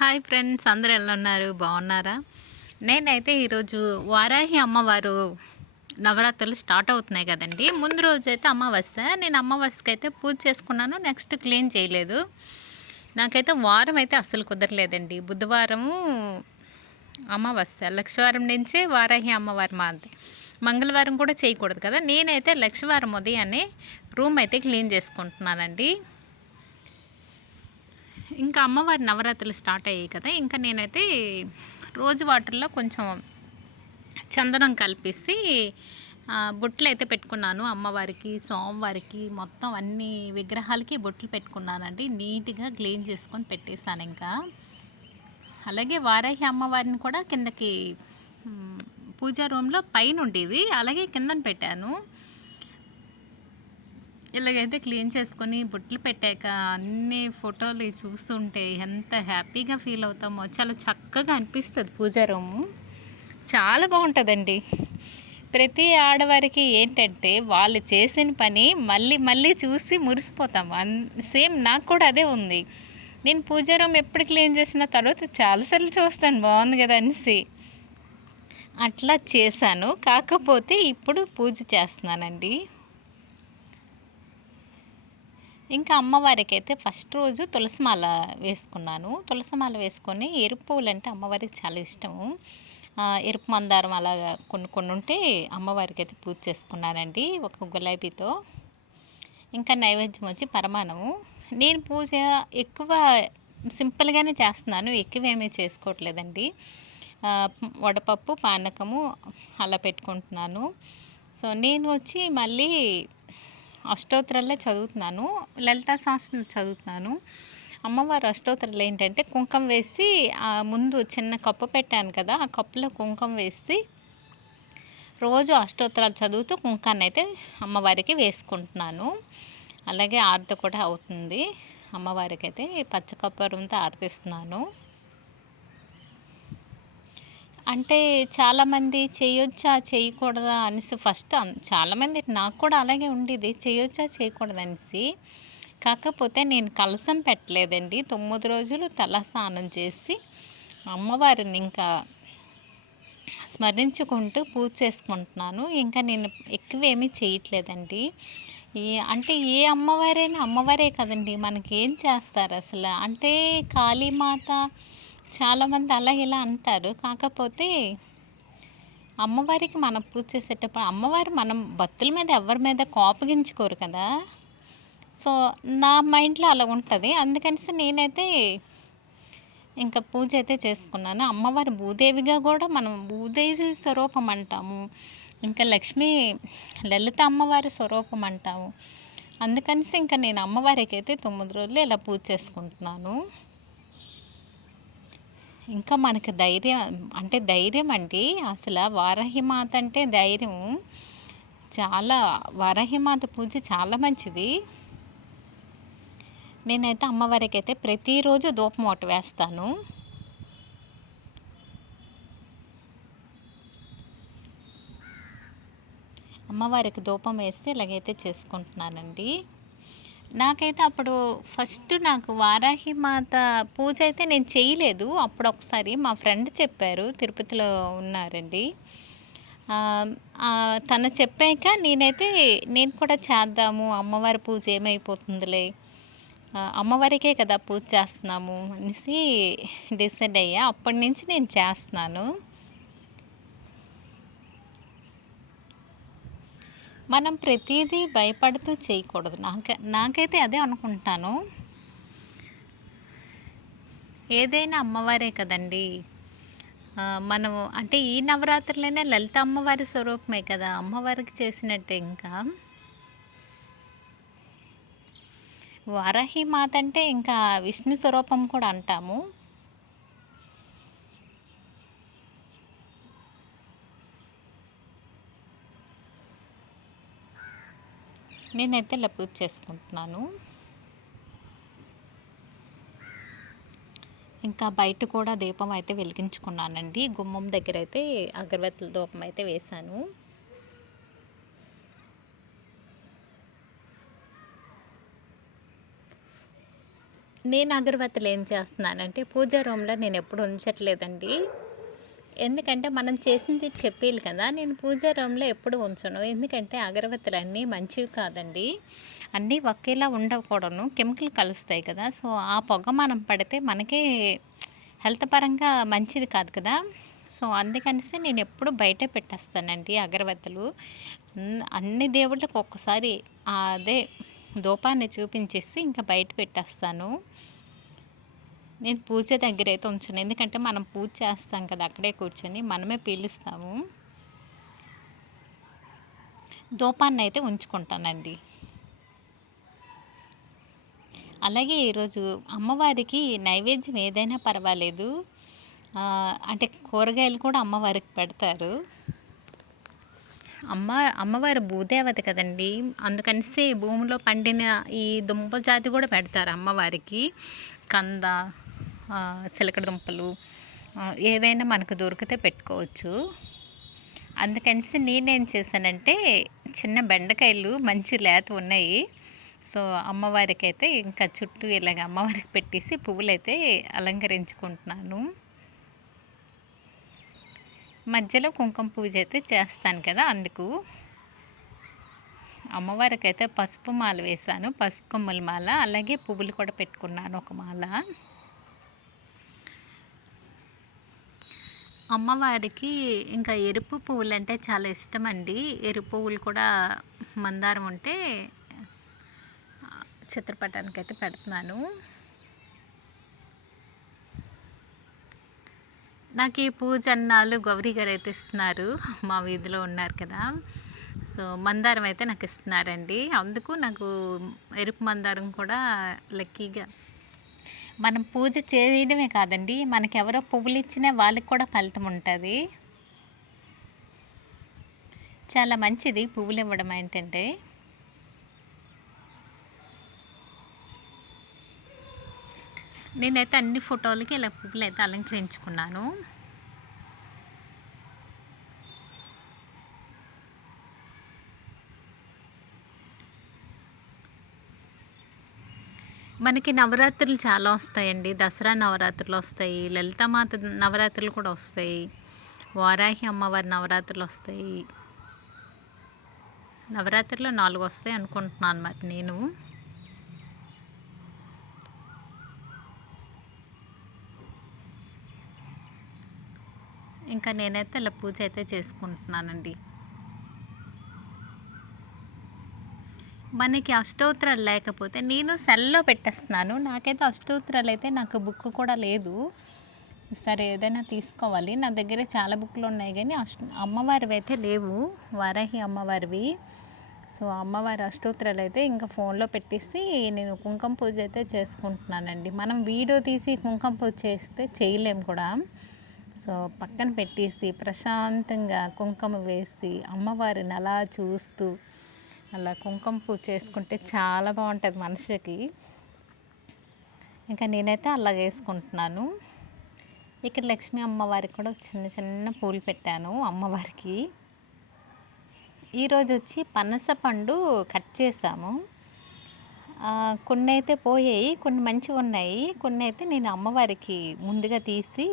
Hi friends అందరూ ఎలా ఉన్నారు? బాగున్నారా? నేనైతే ఈరోజు వారాహి అమ్మవారు నవరాత్రులు స్టార్ట్ అవుతున్నాయి కదండి. ముందు రోజు అయితే అమావాస్య. నేను అమావాస్యకి అయితే పూజ చేసుకున్నాను నెక్స్ట్ క్లీన్ చేయలేదు. నాకైతే వారం అయితే అస్సలు కుదరలేదండి. బుధవారము అమావాస్య. లక్షవారం నుంచే వారాహి అమ్మవారి మాది మంగళవారం కూడా చేయకూడదు కదా. నేనైతే లక్షవారం ఉదయాన్నే రూమ్ అయితే క్లీన్ చేసుకుంటున్నానండి. ఇంకా అమ్మవారి నవరాత్రులు స్టార్ట్ అయ్యాయి కదా. ఇంకా నేనైతే రోజు వాటర్లో కొంచెం చందనం కలిపేసి బొట్లు అయితే పెట్టుకున్నాను అమ్మవారికి సోమవారికి మొత్తం అన్ని విగ్రహాలకి బొట్లు పెట్టుకున్నానండి. నీట్గా క్లీన్ చేసుకొని పెట్టేశాను ఇంకా. అలాగే వారాహి అమ్మవారిని కూడా కిందకి పూజా రూమ్లో పైన ఉండేది. అలాగే కిందన పెట్టాను. ఇలాగైతే క్లీన్ చేసుకొని బుట్లు పెట్టాక అన్ని ఫోటోలు చూస్తుంటే ఎంత హ్యాపీగా ఫీల్ అవుతామో. చాలా చక్కగా అనిపిస్తుంది పూజా రూము. చాలా బాగుంటుందండి. ప్రతి ఆడవారికి ఏంటంటే వాళ్ళు చేసిన పని మళ్ళీ మళ్ళీ చూసి మురిసిపోతాము. అన్ సేమ్ నాకు కూడా అదే ఉంది. నేను పూజా రూమ్ ఎప్పుడు క్లీన్ చేసిన తర్వాత చాలాసార్లు చూస్తాను బాగుంది కదా అనేసి. అట్లా చేశాను. కాకపోతే ఇప్పుడు పూజ చేస్తున్నానండి. ఇంకా అమ్మవారికి అయితే ఫస్ట్ రోజు తులసిమాల వేసుకున్నాను. తులసిమాల వేసుకొని ఎరుపు పువ్వులు అంటే అమ్మవారికి చాలా ఇష్టము. ఎరుపు మందారం అలాగా కొన్ని కొన్ని ఉంటే అమ్మవారికి అయితే పూజ చేసుకున్నానండి ఒక గులాబీతో. ఇంకా నైవేద్యం వచ్చి పరమాణము నేను పూజ ఎక్కువ సింపుల్గానే చేస్తున్నాను ఎక్కువ ఏమీ చేసుకోవట్లేదండి వడపప్పు పానకము అలా పెట్టుకుంటున్నాను. సో నేను వచ్చి మళ్ళీ అష్టోత్తరాలే చదువుతున్నాను. లలితా సహస్రం చదువుతున్నాను. అమ్మవారు అష్టోత్తరాలు ఏంటంటే కుంకం వేసి ముందు చిన్న కప్పు పెట్టాను కదా ఆ కప్పులో కుంకం వేసి రోజు అష్టోత్తరాలు చదువుతూ కుంకాన్ని అయితే అమ్మవారికి వేసుకుంటున్నాను. అలాగే ఆర్త కూడా అవుతుంది. అమ్మవారికి అయితే పచ్చకప్పరంతో ఆర్తిస్తున్నాను. అంటే చాలామంది చేయొచ్చా చేయకూడదా అనేసి ఫస్ట్ అన్- చాలామంది నాకు కూడా అలాగే ఉండేది. చేయొచ్చా చేయకూడదు అనేసి. కాకపోతే నేను కలసం పెట్టలేదండి. తొమ్మిది రోజులు తల స్నానం చేసి అమ్మవారిని ఇంకా స్మరించుకుంటూ పూజ చేసుకుంటున్నాను. ఇంకా నేను ఎక్కువ ఏమీ చేయట్లేదండి. ఈ అంటే ఏ అమ్మవారైనా అమ్మవారే కదండి మనకి ఏం చేస్తారు అసలు? అంటే కాళీమాత చాలామంది అలా ఇలా అంటారు. కాకపోతే అమ్మవారికి మనం పూజ చేసేటప్పుడు అమ్మవారు మనం భక్తుల మీద ఎవరి మీద కోపగించుకోరు కదా. సో నా మైండ్లో అలా ఉంటుంది. అందుకనిసి నేనైతే ఇంకా పూజ అయితే చేసుకున్నాను. అమ్మవారి భూదేవిగా కూడా మనం భూదేవి స్వరూపం అంటాము. ఇంకా లక్ష్మి లలిత అమ్మవారి స్వరూపం అంటాము. అందుకనిసి ఇంకా నేను అమ్మవారికి అయితే తొమ్మిది రోజులు ఇలా పూజ చేసుకుంటున్నాను. ఇంకా మనకు ధైర్యం అంటే ధైర్యం అండి. అసలు వారాహిమాత అంటే ధైర్యం. చాలా వారాహిమాత పూజ చాలా మంచిది. నేనైతే అమ్మవారికి అయితే ప్రతిరోజు ధూపం ఒకటి వేస్తాను. అమ్మవారికి ధూపం వేస్తే ఇలాగైతే చేసుకుంటున్నానండి. నాకైతే అప్పుడు ఫస్ట్ నాకు వారాహి మాత పూజ అయితే నేను చేయలేదు. అప్పుడు ఒకసారి మా ఫ్రెండ్ చెప్పారు తిరుపతిలో ఉన్నారండి. తను చెప్పాక నేనైతే నేను కూడా చేద్దాము అమ్మవారి పూజ ఏమైపోతుందిలే. అమ్మవారికే కదా పూజ చేస్తున్నాము అనేసి డిసైడ్ అయ్యా. అప్పటి నుంచి నేను చేస్తున్నాను. మనం ప్రతిదీ భయపడుతూ చేయకూడదు. నాక నాకైతే అదే అనుకుంటాను. ఏదైనా అమ్మవారే కదండి. మనం అంటే ఈ నవరాత్రులనే లలిత అమ్మవారి స్వరూపమే కదా. అమ్మవారికి చేసినట్టే ఇంకా. వారాహి మాత అంటే ఇంకా విష్ణు స్వరూపం కూడా అంటాము. నేనైతే ఇలా పూజ చేసుకుంటున్నాను. ఇంకా బయట కూడా దీపం అయితే వెలిగించుకున్నానండి. గుమ్మం దగ్గర అయితే అగరబత్తుల దీపం అయితే వేశాను. నేను అగరబత్తులు ఏం చేస్తున్నానంటే పూజా రూమ్లో నేను ఎప్పుడు ఉంచట్లేదండి. ఎందుకంటే మనం చేసింది చెప్పేయాలి కదా. నేను పూజా రూమ్లో ఎప్పుడు ఉంచను. ఎందుకంటే అగరబత్తులు అన్నీ మంచివి కాదండి. అన్నీ ఒకేలా ఉండకూడను. కెమికల్ కలుస్తాయి కదా. సో ఆ పొగ మనం పడితే మనకే హెల్త్ పరంగా మంచిది కాదు కదా. సో అందుకనేసి నేను ఎప్పుడు బయటే పెట్టేస్తానండి అగరబత్తులు. అన్ని దేవుళ్ళకి ఒక్కసారి అదే దూపాన్ని చూపించేసి ఇంకా బయట పెట్టేస్తాను. నేను పూజ దగ్గర అయితే ఉంచను. ఎందుకంటే మనం పూజ చేస్తాం కదా అక్కడే కూర్చొని మనమే పీలుస్తాము. దూపాన్ని అయితే ఉంచుకుంటానండి. అలాగే ఈరోజు అమ్మవారికి నైవేద్యం ఏదైనా పర్వాలేదు. అంటే కూరగాయలు కూడా అమ్మవారికి పెడతారు. అమ్మ అమ్మవారు భూదేవత కదండి. అందుకనిసి భూమిలో పండిన ఈ దుంప జాతి కూడా పెడతారు అమ్మవారికి. కంద సిలకడ దుంపలు ఏవైనా మనకు దొరికితే పెట్టుకోవచ్చు. అందుకనిసి నేనేం చేశానంటే చిన్న బెండకాయలు మంచి లేత ఉన్నాయి. సో అమ్మవారికి అయితే ఇంకా చుట్టూ ఇలాగ అమ్మవారికి పెట్టేసి పువ్వులు అయితే అలంకరించుకుంటున్నాను. మధ్యలో కుంకుమ పూజ అయితే చేస్తాను కదా అందుకు. అమ్మవారికి అయితే పసుపు మాల వేశాను. పసుపు కొమ్మల మాల అలాగే పువ్వులు కూడా పెట్టుకున్నాను ఒక మాల. అమ్మవారికి ఇంకా ఎరుపు పువ్వులు అంటే చాలా ఇష్టం అండి ఎరుపు పువ్వులు కూడా మందారం ఉంటే చిత్రపటానికి అయితే పెడుతున్నాను. నాకు ఈ పూజ అన్నాలు గౌరీ గారు అయితే ఇస్తున్నారు. మా వీధిలో ఉన్నారు కదా. సో మందారం అయితే నాకు ఇస్తున్నారండి. అందుకు నాకు ఎరుపు మందారం కూడా లక్కీగా మనం పూజ చేయడమే కాదండి. మనకి ఎవరో పువ్వులు ఇచ్చినా వాళ్ళకి కూడా ఫలితం ఉంటుంది. చాలా మంచిది పువ్వులు ఇవ్వడం ఏంటంటే. నేనైతే అన్ని ఫోటోలకి ఇలా పువ్వులు అయితే అలంకరించుకున్నాను. మనకి నవరాత్రులు చాలా వస్తాయండి. దసరా నవరాత్రులు వస్తాయి. లలితమాత నవరాత్రులు కూడా వస్తాయి. వారాహి అమ్మవారి నవరాత్రులు వస్తాయి. నవరాత్రులు నాలుగు వస్తాయి అనుకుంటున్నాను మరి నేను. ఇంకా నేనైతే ఇలా పూజ అయితే చేసుకుంటున్నానండి. మనకి అష్టోత్తరాలు లేకపోతే నేను సెల్లో పెట్టేస్తున్నాను. నాకైతే అష్టోత్తరాలు అయితే నాకు బుక్ కూడా లేదు. సరే ఏదైనా తీసుకోవాలి. నా దగ్గర చాలా బుక్లు ఉన్నాయి కానీ అష్ట అమ్మవారివి అయితే లేవు. వరహి అమ్మవారివి. సో అమ్మవారి అష్టోత్తరాలు అయితే ఇంకా ఫోన్లో పెట్టేసి నేను కుంకుమ పూజ అయితే చేసుకుంటున్నానండి. మనం వీడియో తీసి కుంకుమ పూజ చేస్తే చేయలేం కూడా. సో పక్కన పెట్టేసి ప్రశాంతంగా కుంకుమ వేసి అమ్మవారిని అలా చూస్తూ అలా కుంకుమ పూజ చేసుకుంటే చాలా బాగుంటుంది మనసుకి ఇంకా నేనైతే అలా వేసుకుంటున్నాను. ఇక్కడ లక్ష్మీ అమ్మవారికి కూడా చిన్న చిన్న పూలు పెట్టాను అమ్మవారికి. ఈరోజు వచ్చి పనస పండు కట్ చేసాము కొన్ని అయితే పోయాయి కొన్ని మంచివి ఉన్నాయి. కొన్ని అయితే నేను అమ్మవారికి ముందుగా తీసి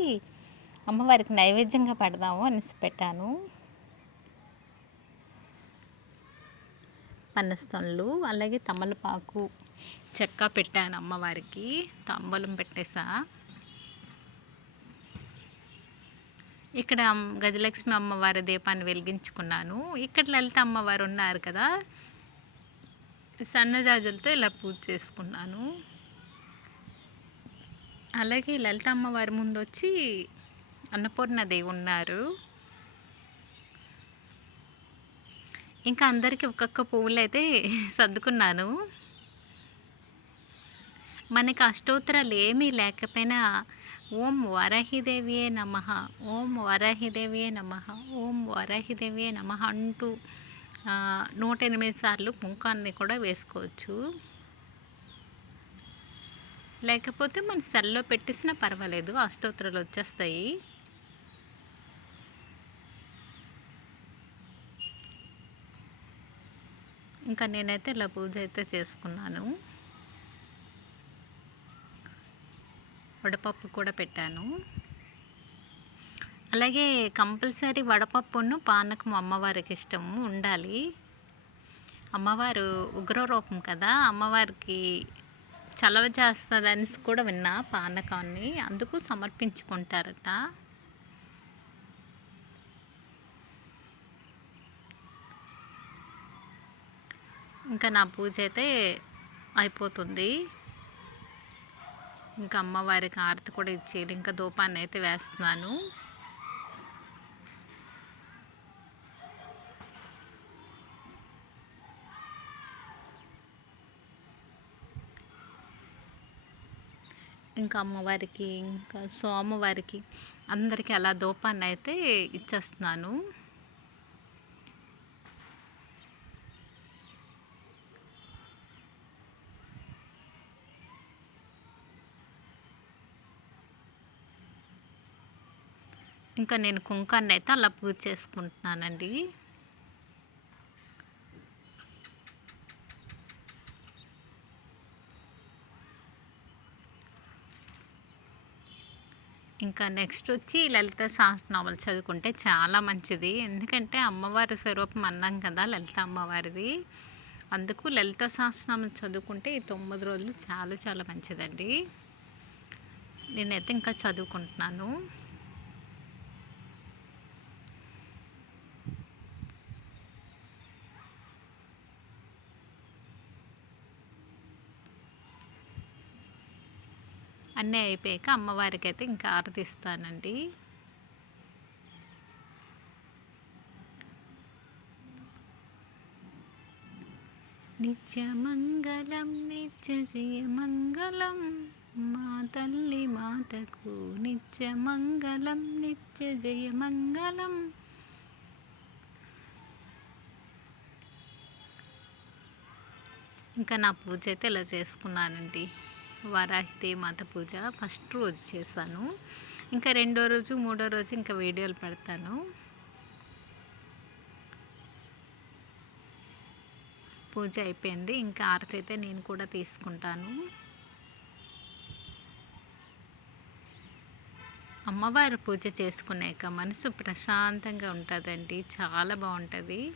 అమ్మవారికి నైవేద్యంగా పెడదాము అనేసి పెట్టాను. పన్నస్తోన్లు అలాగే తమలపాకు చెక్క పెట్టాను అమ్మవారికి. తాంబూలం పెట్టేసా. ఇక్కడ గజలక్ష్మి అమ్మవారి దీపాన్ని వెలిగించుకున్నాను. ఇక్కడ లలిత అమ్మవారు ఉన్నారు కదా. సన్నజాజులతో ఇలా పూజ చేసుకున్నాను. అలాగే లలిత అమ్మవారి ముందు వచ్చి అన్నపూర్ణదేవి ఉన్నారు. ఇంకా అందరికీ ఒక్కొక్క పువ్వులు అయితే సర్దుకున్నాను. మనకి అష్టోత్తరాలు ఏమీ లేకపోయినా ఓం వరాహిదేవియే నమ ఓం వరాహిదేవియే నమ ఓం వరాహిదేవియే నమ అంటూ నూట ఎనిమిది సార్లు పుంకాన్ని కూడా వేసుకోవచ్చు. లేకపోతే మన సెల్లో పెట్టేసినా పర్వాలేదు అష్టోత్తరాలు వచ్చేస్తాయి. ఇంకా నేనైతే ఇలా పూజ అయితే చేసుకున్నాను. వడపప్పు కూడా పెట్టాను. అలాగే కంపల్సరీ వడపప్పును పానకం అమ్మవారికి ఇష్టము ఉండాలి. అమ్మవారు ఉగ్రరూపం కదా అమ్మవారికి చలవ చేస్తుందని కూడా విన్నా పానకాన్ని. అందుకు సమర్పించుకుంటారట. ఇంకా నా పూజ అయితే అయిపోతుంది. ఇంకా అమ్మవారికి ఆరతి కూడా ఇచ్చేయాలి. ఇంకా దూపాన్ని అయితే వేస్తున్నాను. ఇంకా అమ్మవారికి ఇంకా సోమవారికి అందరికీ అలా దూపాన్ని అయితే ఇచ్చేస్తున్నాను. ఇంకా నేను కుంకాన్ని అయితే అలా పూజ చేసుకుంటున్నానండి. ఇంకా నెక్స్ట్ వచ్చి లలిత సహస్రనామాలు చదువుకుంటే చాలా మంచిది. ఎందుకంటే అమ్మవారి స్వరూపం అన్నాం కదా లలిత అమ్మవారిది. అందుకు లలిత సహస్రనామాలు చదువుకుంటే ఈ తొమ్మిది రోజులు చాలా చాలా మంచిదండి. నేనైతే ఇంకా చదువుకుంటున్నాను. అన్నీ అయిపోయాక అమ్మవారికి అయితే ఇంకా ఆరతిస్తానండి. నిత్యమంగళం నిత్య జయమంగళం మా తల్లి మాతకు నిత్యమంగళం నిత్య జయమంగళం ఇంకా నా పూజ అయితే ఇలా చేసుకున్నానండి. వారాహితే మాత పూజ ఫస్ట్ రోజు చేశాను. ఇంకా రెండో రోజు మూడో రోజు ఇంకా వీడియోలు పెడతాను. పూజ అయిపోయింది. ఇంకా ఆరతి అయితే నేను కూడా తీసుకుంటాను. అమ్మవారి పూజ చేసుకున్నాక మనసు ప్రశాంతంగా ఉంటుందండి. చాలా బాగుంటుంది.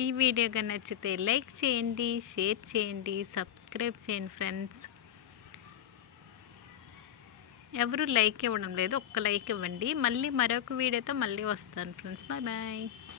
ఈ వీడియో కానీ నచ్చితే లైక్ చేయండి షేర్ చేయండి సబ్స్క్రైబ్ చేయండి ఫ్రెండ్స్. ఎవరు లైక్ ఇవ్వడం లేదు ఒక్క లైక్ ఇవ్వండి. మళ్ళీ మరొక వీడియోతో మళ్ళీ వస్తాను ఫ్రెండ్స్. Bye bye.